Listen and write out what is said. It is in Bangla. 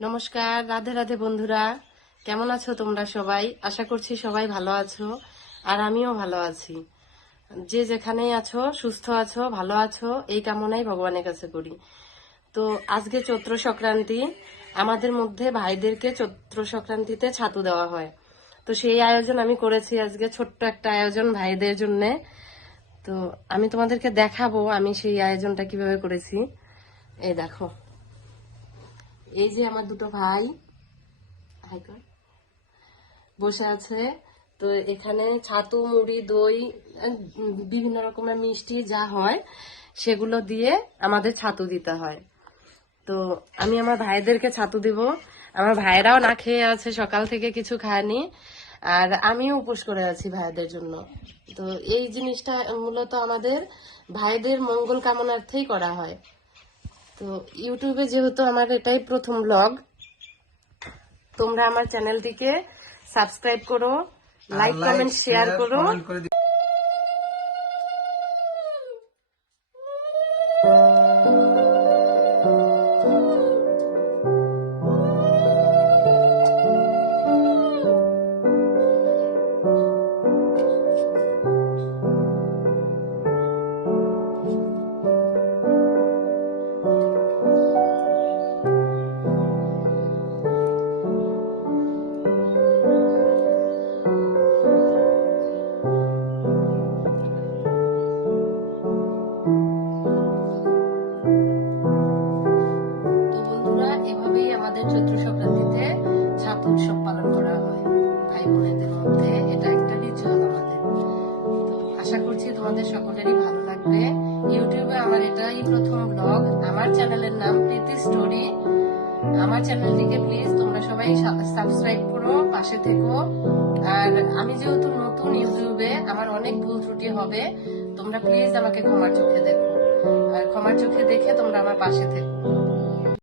নমস্কার, রাধে রাধে বন্ধুরা। কেমন আছো তোমরা সবাই? আশা করছি সবাই ভালো আছো, আর আমিও ভালো আছি। যে যেখানেই আছো, সুস্থ আছো, ভালো আছো, এই কামনাই ভগবানের কাছে করি। তো আজকে চৈত্র সংক্রান্তি, আমাদের মধ্যে ভাইদেরকে চৈত্র সংক্রান্তিতে ছাতু দেওয়া হয়। তো সেই আয়োজন আমি করেছি আজকে, ছোট্ট একটা আয়োজন ভাইদের জন্য। তো আমি তোমাদেরকে দেখাবো আমি সেই আয়োজনটা কিভাবে করেছি। এই দেখো, এই যে আমার দুটো ভাই হাই কর, বসে আছে। তো এখানে ছাতু, মুড়ি, দই, বিভিন্ন রকমের মিষ্টি যা হয় সেগুলো দিয়ে আমাদের ছাতু দিতে হয়। তো আমি আমার ভাইদেরকে ছাতু দিব। আমার ভাইরাও না খেয়ে আছে, সকাল থেকে কিছু খায়নি, আর আমিও উপোস করে আছি ভাইদের জন্য। তো এই জিনিসটা মূলত আমাদের ভাইদের মঙ্গল কামনার্থেই করা হয়। তো ইউটিউবে যেহেতু আমার এটাই প্রথম ব্লগ, তোমরা আমার চ্যানেলটিকে সাবস্ক্রাইব করো, লাইক কমেন্ট শেয়ার করো। তো বন্ধুরা, এভাবেই আমাদের চৈত্র সংক্রান্তিতে ছাতু উৎসব পালন করা হয় ভাই বোনেদের মধ্যে। এটা একটা রিচুয়াল আমাদের। তো আশা করছি তোমাদের সকলেরই ভালো লাগবে। ইউটিউবে আমার এটাই প্রথম ব্লগ। আমার চ্যানেলের নাম প্রীতি স্টোরি। আমার চ্যানেলটিকে প্লিজ তোমরা সবাই সাবস্ক্রাইব করো, পাশে থেকো। আর আমি যেহেতু নতুন ইউটিউবে, আমার অনেক ভুল ত্রুটি হবে, তোমরা প্লিজ আমাকে ক্ষমার চোখে দেখো, আর ক্ষমার চোখে দেখে তোমরা আমার পাশে থেকো।